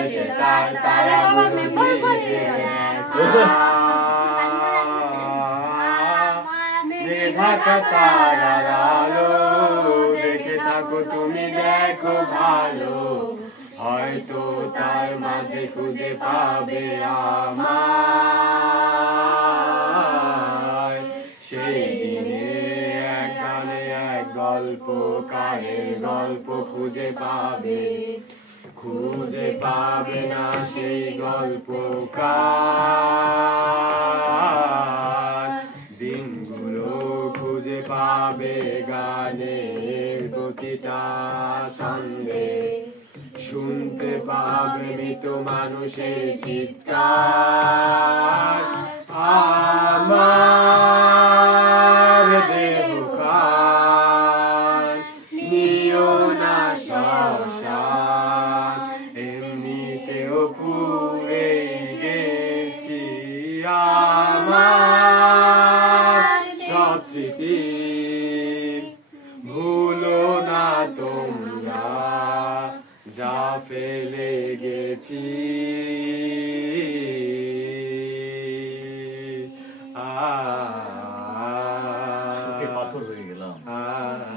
এসে তার তারাগুলো ঘিরে দেখো ঢাকা তারার আলো দেখে থাকো তুমি দেখো ভালো হয়তো তার মাঝে খুঁজে পাবে আমায় সেই দিনে এক গানে এক গল্পকারের গল্প খুঁজে পাবে না সেই গল্পকার দিনগুলো খুঁজে পাবে গানের প্রতিটা ছন্দে শুনতে পাবে মৃত মানুষের চিৎকার আমার দেহকার নিও না শ্মশান এমনিতেও পুড়ে গেছি আমার সব স্মৃতি ভুলো না তোমরা যা ফেলে গেছি